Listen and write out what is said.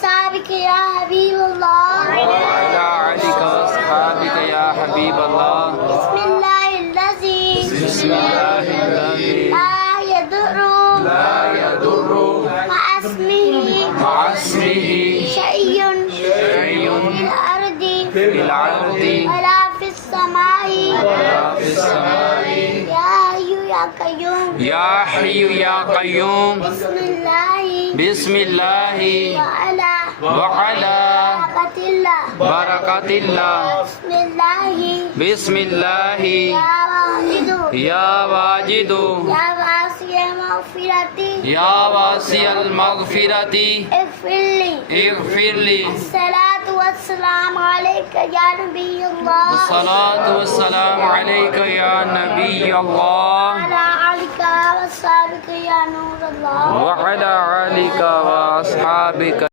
وأصحابك يا حبيب الله. وعلى آلك وأصحابك يا حبيب الله. بسم الله الذي بسم الله الذي لا يضر مع اسمه شيء في الأرض ولا في السماء. يا حي يا قيوم. يا حي يا قيوم. بسم الله وعلى بركة الله. بسم الله يا واجد يا واسع المغفرة اغفر لي. الصلاة والسلام عليك يا نبي الله. الصلاة والسلام عليك يا نبي الله. وعلى آلك وأصحابك يا نور الله. وعلى آلك وأصحابك